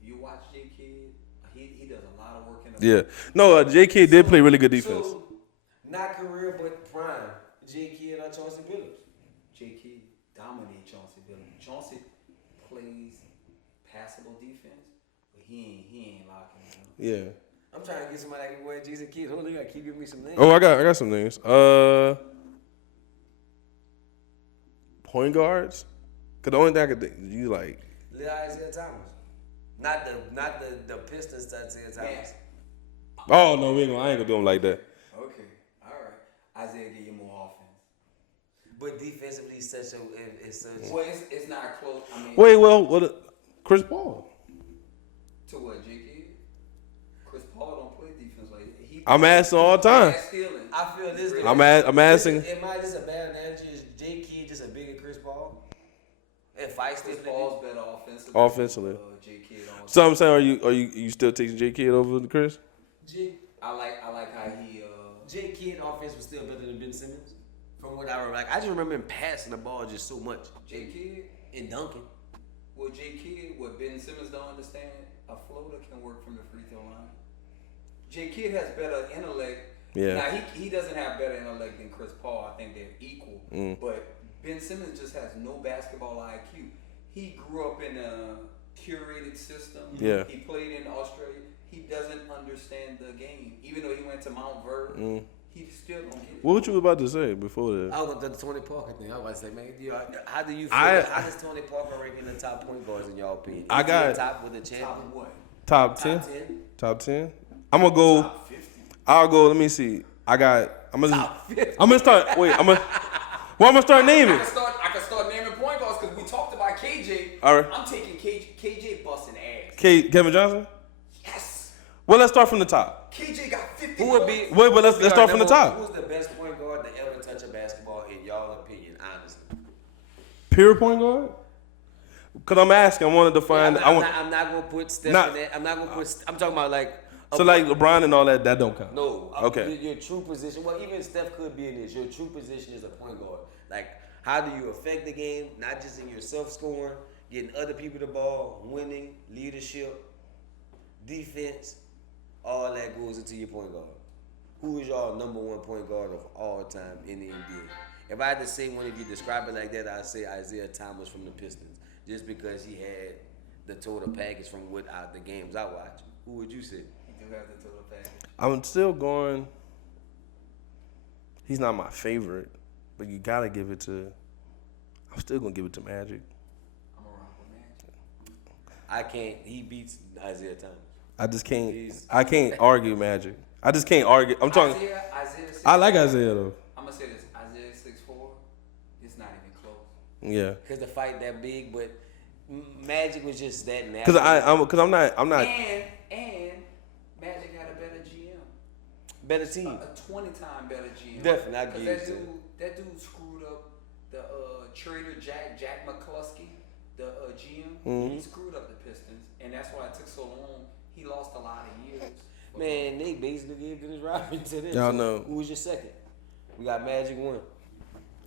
If you watch J. Kidd, he does a lot of work in the Yeah. No, J. Kidd did play really good defense. So, not career, but prime. J. Kidd or Chauncey Billups. J. Kidd dominate Chauncey Billups. Chauncey plays passable defense, but he ain't locking it up. Yeah. I'm trying to get somebody that can wear Jason Kidd. Hold on, you gotta keep giving me some names. Oh, I got some names. Point guards. Cause the only thing I could think you like. Lil Isaiah Thomas. Not the Pistons to Isaiah Thomas. Oh no, I ain't gonna do him like that. Okay, all right. Isaiah get you more offense. But defensively, it's such. Well, it's not close. I mean, Wait, well, what? Chris Paul. to what, J. Kidd? Chris Paul don't play defense like that. I'm asking all the time. Stealing. I feel this. I'm asking. Am I just a bad analogy? Is J. Kidd just a bigger Chris Paul? If I still Chris play Paul's better offensively. Offensively. J. Kidd on. So I'm saying, are you still taking J. Kidd over Chris? I like how he. J. Kidd offense was still better than Ben Simmons. From what I remember, like I just remember him passing the ball just so much. J. Kidd. And dunking. Well, J. Kidd, what Ben Simmons don't understand, a floater can work from the free throw line. J. Kidd has better intellect. Yeah. Now he doesn't have better intellect than Chris Paul. I think they're equal. But Ben Simmons just has no basketball IQ. He grew up in a curated system. Yeah. He played in Australia. He doesn't understand the game. Even though he went to Mount Verb, he still don't get it. What you about to say before that? I was the Tony Parker thing. I was about to say, man, how do you feel? How does Tony Parker rank in the top point guards in y'all opinion? I got- Is he top with the champion. Top what? Top 10? Top 10. Top 10? I'm gonna go. Top 50. I'll go. Let me see. I'm gonna start. Wait. I'm gonna start naming. I can start naming point guards because we talked about KJ. All right. I'm taking KJ busting ass. Kevin Johnson. Yes. Well, let's start from the top. KJ got 50. Who would be? Wait, but let's start from the top. Who's the best point guard to ever touch a basketball in y'all opinion? Honestly, Pure point guard. Cause I'm asking. I want to define. I'm not gonna put Steph Not- in that. I'm not gonna put. I'm talking about like. So like LeBron and all that. That don't count. No. Okay. Your true position. Well, even Steph could be in this. Your true position is a point guard. Like, how do you affect the game? Not just in yourself scoring, getting other people the ball, winning, leadership, defense. All that goes into your point guard. Who is y'all number one point guard of all time in the NBA? If I had to say one, if you describe it like that, I'd say Isaiah Thomas from the Pistons, just because he had the total package from the games I watch. Who would you say? He do have the total package. I'm still going. He's not my favorite, but you gotta give it to. I'm still gonna give it to Magic. I'm gonna rock with Magic. I can't. He beats Isaiah Thomas. I just can't. He's- I can't argue Magic. I just can't argue. I'm talking. Isaiah I like Isaiah though. I'm gonna say this. Isaiah 6'4". It's not even close. Yeah. Because the fight that big, but Magic was just that natural. Because I'm not. And Magic had a better GM. better team. A 20-time better GM. Definitely, I give Because you that dude screwed up the trader Jack McCluskey, the GM. He screwed up the Pistons, and that's why it took so long. He lost a lot of years. Man, they basically gave Dennis Rodman to this. Y'all know. Who was your second? We got Magic 1.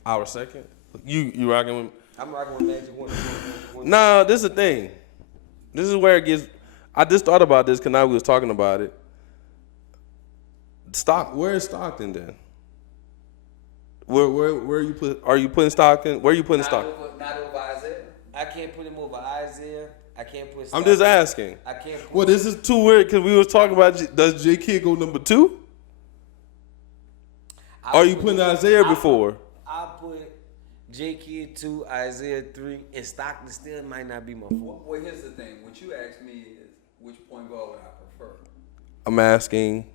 Our second. You rocking with? I'm rocking with Magic 1. Nah, this is the thing. This is where it gets. I just thought about this because now we was talking about it. Where's Stockton then? Where you put? Are you putting Stockton? Where you putting Not Stockton? not over Isaiah. I can't put him over Isaiah. I can't put. I'm just asking. I can't. Put Well, this is too weird because we was talking about does J Kidd go number 2? Are you putting Isaiah before? I put J Kidd 2, Isaiah 3, and Stockton still might not be my 4. Well, here's the thing. What you asked me is which point guard would I prefer? I'm asking.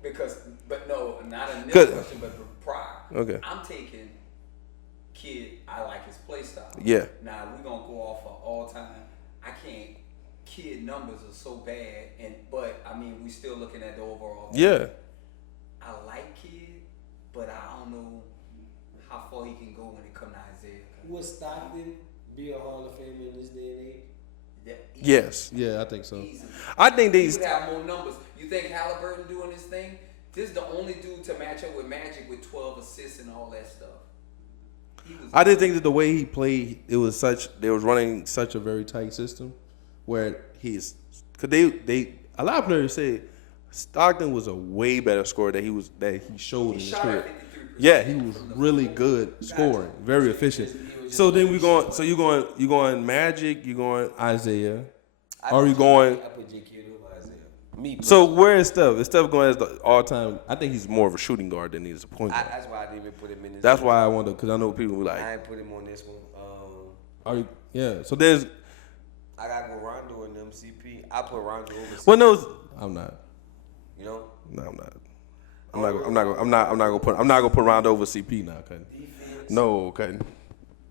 But no, not in this Good. question, but prior. Okay. I'm taking Kidd. I like his play style. Yeah. Now we're gonna go off of all time. I can't. Kidd numbers are so bad, but I mean we still looking at the overall. Yeah. I like Kidd, but I don't know how far he can go when it comes to Isaiah. Would Stockton be a Hall of Famer in this day and age? Yes. Yeah, I think so. Easy. I think He these. would have more numbers. You think Halliburton doing this thing? This is the only dude to match up with Magic with 12 assists and all that stuff. I didn't think that the way he played, they was running such a very tight system, where cause they a lot of players say Stockton was a way better scorer that he showed in his shot career. at 53%. Yeah, he was really good scoring, very efficient. So then you going Magic, you going Isaiah, or you going? I put J Kidd over Isaiah. Me. So where is Steph? Is Steph going as the all-time? I think he's more of a shooting guard than he is a point guard. That's why I didn't even put him in this. That's why I wonder, because I know people be like, I ain't put him on this one. are you? Yeah. So there's. I gotta go Rondo and them CP. I put Rondo over CP. Well, no, I'm not. You know? No, I'm not. I'm not gonna put Rondo over CP now, Cutting. Defense. No, Cutting.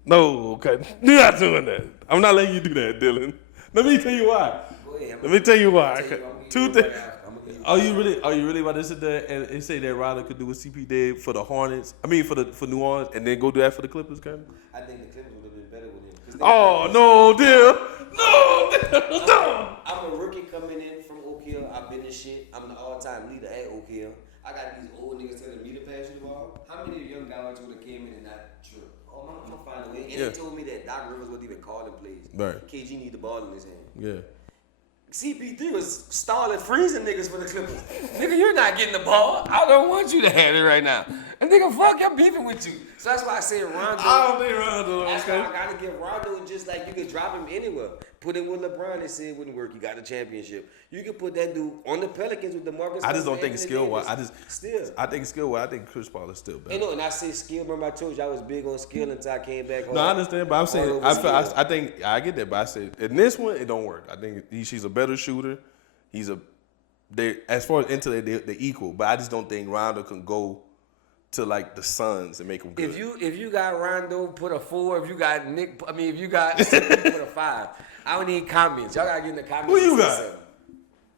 No, Cutting. You're not doing that. I'm not letting you do that, Dylan. Let me tell you why. Go ahead. Let me tell you why. I'm gonna Two give you things. I'm gonna give you Are you really about to sit there and say that Rondo could do what CP did for the Hornets? I mean, for New Orleans, and then go do that for the Clippers, Cutting? I think the Clippers would have been better with him. 'Cause Oh no, dear. No. I'm a rookie coming in from Oak Hill. I've been this shit. I'm the all-time leader at Oak Hill. I got these old niggas telling me to pass you the ball. How many young guys would have came in and not true? Oh, I'm gonna find a way. And Yeah. they told me that Doc Rivers wasn't even calling plays. Right. KG need the ball in his hand. Yeah. CP3 was stalling, freezing niggas for the Clippers. Nigga, you're not getting the ball. I don't want you to have it right now. And nigga, fuck, I'm beefing with you. So that's why I said Rondo. I don't think Rondo. That's Okay. why I gotta give Rondo just like you could drop him anywhere. Put him with LeBron and say it wouldn't work. You got a championship. You can put that dude on the Pelicans with DeMarcus. I just don't Cousins, think Anthony skill wise. Davis. I think skill wise. I think Chris Paul is still better. You know, and I say skill. Remember I told you I was big on skill until I came back home. No, I understand, but I'm saying All over skill. I think I get that, but I said in this one it don't work. I think she's a better shooter. They as far as intellect they're equal, but I just don't think Rondo can go to like the Suns and make them good. If you got Rondo, put a 4. If you got Nick, if you got CP, put a 5. I don't need comments. Y'all gotta get in the comments. Who you and say got? something.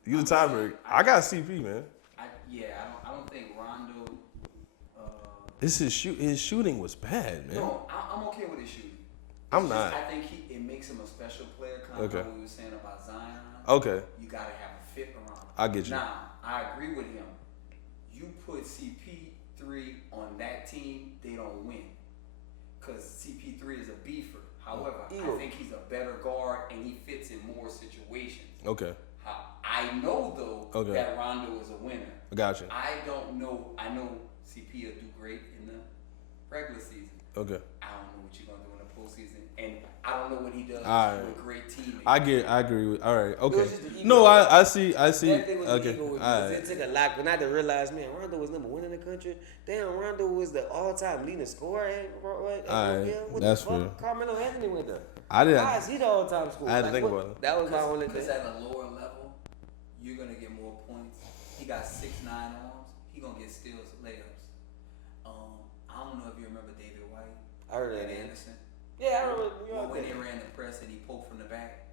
You the tiebreaker. I got CP, man. I don't think Rondo. His shooting was bad, man. No, I'm okay with his shooting. I'm It's not. just, I think it makes him a special player. Kind of Okay. what we were saying about Zion. Okay, You gotta have a fit around. I get you. Now, I agree with him. You put CP3 on that team, they don't win. Because CP3 is a beefer. However, I think he's a better guard and he fits in more situations. okay, I know, though, Okay. that Rondo is a winner. I got you. I don't know. I know CP will do great in the regular season. Okay, I don't know what you're going to do in the postseason. And I don't know what he does Alright. with a great team. I agree with. All right, okay. just the ego. No, I see. That thing was Okay, ego with me, all 'cause right. it took a lot. When I had to realize, man, Rondo was number 1 in the country. Damn, Rondo was the all-time leading scorer. That's fair. fair. Carmelo Anthony went there. I didn't. Why is he the all-time scorer? I had to think about it. That was my only Because thing. at a lower level, you're going to get more points. He got 6'9" arms. He going to get steals, layups. I don't know if you remember David White. I heard that and name. Anderson. Yeah, I remember. When they ran the press and he pulled from the back,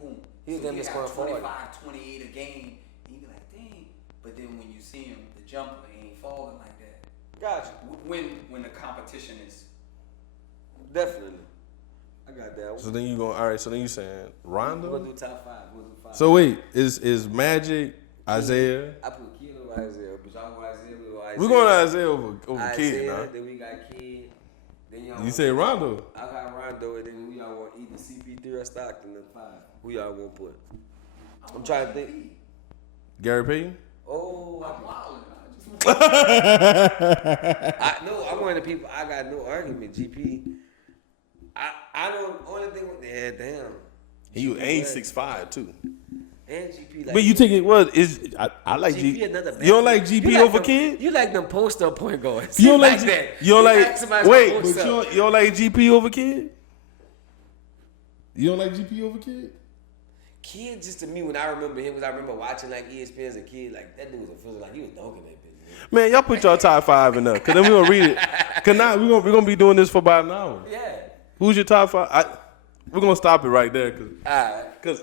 boom. He was so damn he near had scoring 25, 28 a game. And you be like, dang. But then when you see him, the jumper, he ain't falling like that. Gotcha. When the competition is. Definitely. I got that. So then you going. All right. So then you saying We're gonna Rondo. do top 5. We'll do 5. So wait, is Magic Isaiah? I put Kid over Isaiah, but y'all go Isaiah. We go Isaiah. We're going Isaiah over Isaiah, Kid, huh? then we got Kid. Then y'all You want- say Rondo? I got Rondo, and then who y'all want either CP3 or Stockton at 5. Who y'all want put? I'm trying to think. Gary Payton? Oh, I'm wilding. I'm one of the people. I got no argument. GP. I don't. Only thing with damn. He was 6'5" too. And GP. Like, But you think it was? I like GP. GP. Another You don't like GP over them, Kid? You like them poster point guards. You don't like that. You don't like. somebody Wait, to but post up. you don't like GP over Kid? You don't like GP over Kid? Kid, just to me, when I remember him, I remember watching like ESPN as a kid. Like that dude was a feeling like he was dunking that bitch. Man, y'all put y'all top 5 in there, cause then we gonna read it. Cause now we gonna be doing this for about an hour. Yeah. Who's your top 5? We're gonna stop it right there, All right. cause